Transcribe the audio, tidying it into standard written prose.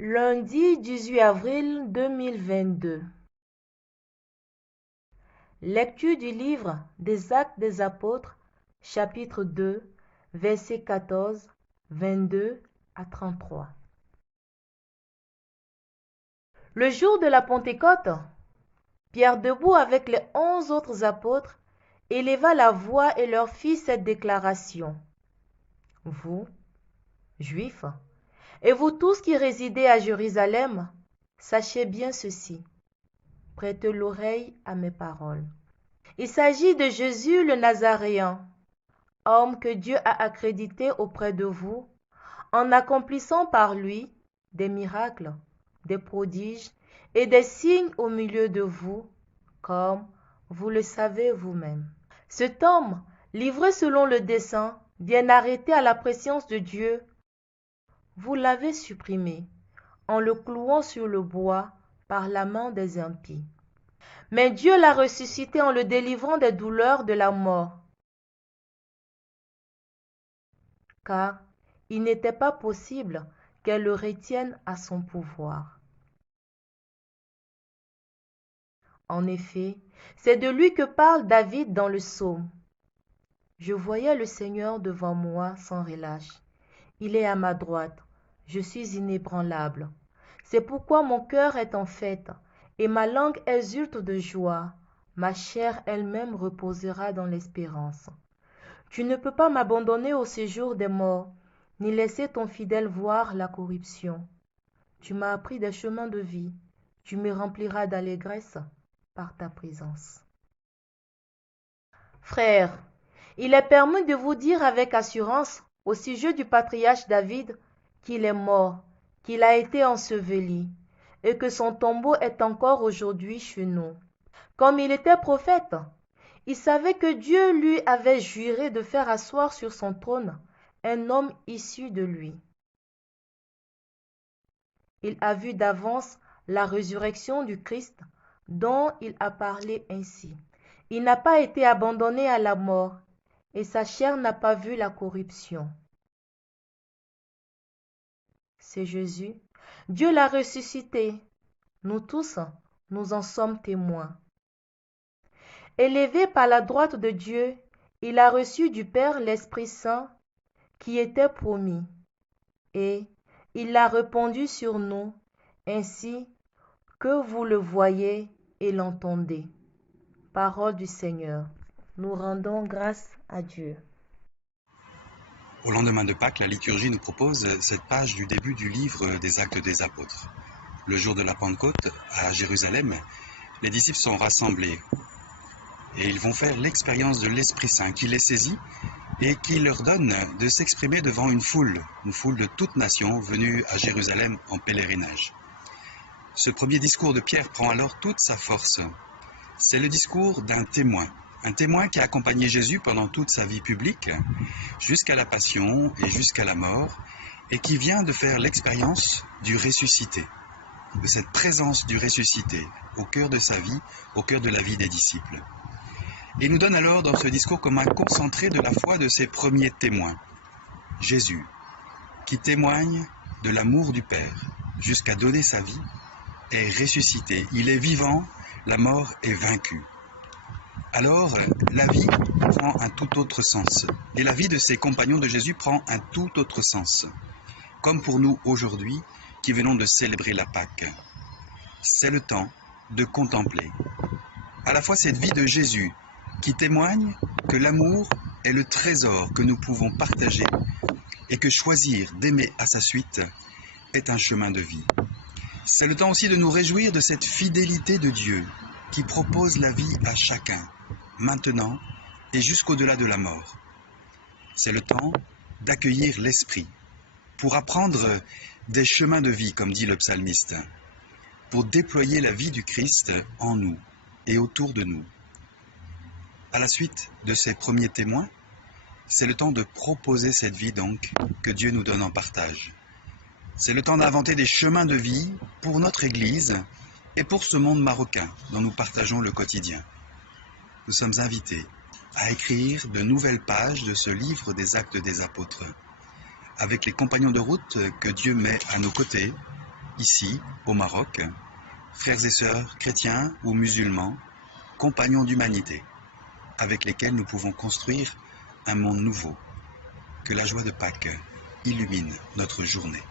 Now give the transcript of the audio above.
Lundi 18 avril 2022. Lecture du livre des Actes des Apôtres, chapitre 2, versets 14, 22 à 33. Le jour de la Pentecôte, Pierre, debout avec les 11 autres apôtres, éleva la voix et leur fit cette déclaration. Vous, Juifs, et vous tous qui résidez à Jérusalem, sachez bien ceci. Prêtez l'oreille à mes paroles. Il s'agit de Jésus le Nazaréen, homme que Dieu a accrédité auprès de vous, en accomplissant par lui des miracles, des prodiges et des signes au milieu de vous, comme vous le savez vous-même. Cet homme, livré selon le dessein, bien arrêté à la préscience de Dieu, vous l'avez supprimé, en le clouant sur le bois par la main des impies. Mais Dieu l'a ressuscité en le délivrant des douleurs de la mort, car il n'était pas possible qu'elle le retienne à son pouvoir. En effet, c'est de lui que parle David dans le psaume. Je voyais le Seigneur devant moi sans relâche. Il est à ma droite. Je suis inébranlable. C'est pourquoi mon cœur est en fête et ma langue exulte de joie. Ma chair elle-même reposera dans l'espérance. Tu ne peux pas m'abandonner au séjour des morts, ni laisser ton fidèle voir la corruption. Tu m'as appris des chemins de vie. Tu me rempliras d'allégresse par ta présence. Frères, il est permis de vous dire avec assurance au sujet du patriarche David qu'il est mort, qu'il a été enseveli, et que son tombeau est encore aujourd'hui chez nous. Comme il était prophète, il savait que Dieu lui avait juré de faire asseoir sur son trône un homme issu de lui. Il a vu d'avance la résurrection du Christ dont il a parlé ainsi. Il n'a pas été abandonné à la mort et sa chair n'a pas vu la corruption. C'est Jésus. Dieu l'a ressuscité. Nous tous, nous en sommes témoins. Élevé par la droite de Dieu, il a reçu du Père l'Esprit Saint qui était promis, et il l'a répandu sur nous, ainsi que vous le voyez et l'entendez. Parole du Seigneur. Nous rendons grâce à Dieu. Au lendemain de Pâques, la liturgie nous propose cette page du début du livre des Actes des Apôtres. Le jour de la Pentecôte, à Jérusalem, les disciples sont rassemblés et ils vont faire l'expérience de l'Esprit Saint qui les saisit et qui leur donne de s'exprimer devant une foule de toutes nations venues à Jérusalem en pèlerinage. Ce premier discours de Pierre prend alors toute sa force. C'est le discours d'un témoin. Un témoin qui a accompagné Jésus pendant toute sa vie publique, jusqu'à la passion et jusqu'à la mort, et qui vient de faire l'expérience du ressuscité, de cette présence du ressuscité au cœur de sa vie, au cœur de la vie des disciples. Et il nous donne alors dans ce discours comme un concentré de la foi de ses premiers témoins. Jésus, qui témoigne de l'amour du Père, jusqu'à donner sa vie, est ressuscité. Il est vivant, la mort est vaincue. Alors, la vie prend un tout autre sens. Et la vie de ses compagnons de Jésus prend un tout autre sens. Comme pour nous aujourd'hui, qui venons de célébrer la Pâque. C'est le temps de contempler. À la fois cette vie de Jésus, qui témoigne que l'amour est le trésor que nous pouvons partager et que choisir d'aimer à sa suite est un chemin de vie. C'est le temps aussi de nous réjouir de cette fidélité de Dieu qui propose la vie à chacun, maintenant et jusqu'au-delà de la mort. C'est le temps d'accueillir l'Esprit pour apprendre des chemins de vie, comme dit le psalmiste, pour déployer la vie du Christ en nous et autour de nous. À la suite de ces premiers témoins, c'est le temps de proposer cette vie donc que Dieu nous donne en partage. C'est le temps d'inventer des chemins de vie pour notre Église et pour ce monde marocain dont nous partageons le quotidien. Nous sommes invités à écrire de nouvelles pages de ce livre des Actes des Apôtres, avec les compagnons de route que Dieu met à nos côtés ici, au Maroc, frères et sœurs chrétiens ou musulmans, compagnons d'humanité, avec lesquels nous pouvons construire un monde nouveau. Que la joie de Pâques illumine notre journée.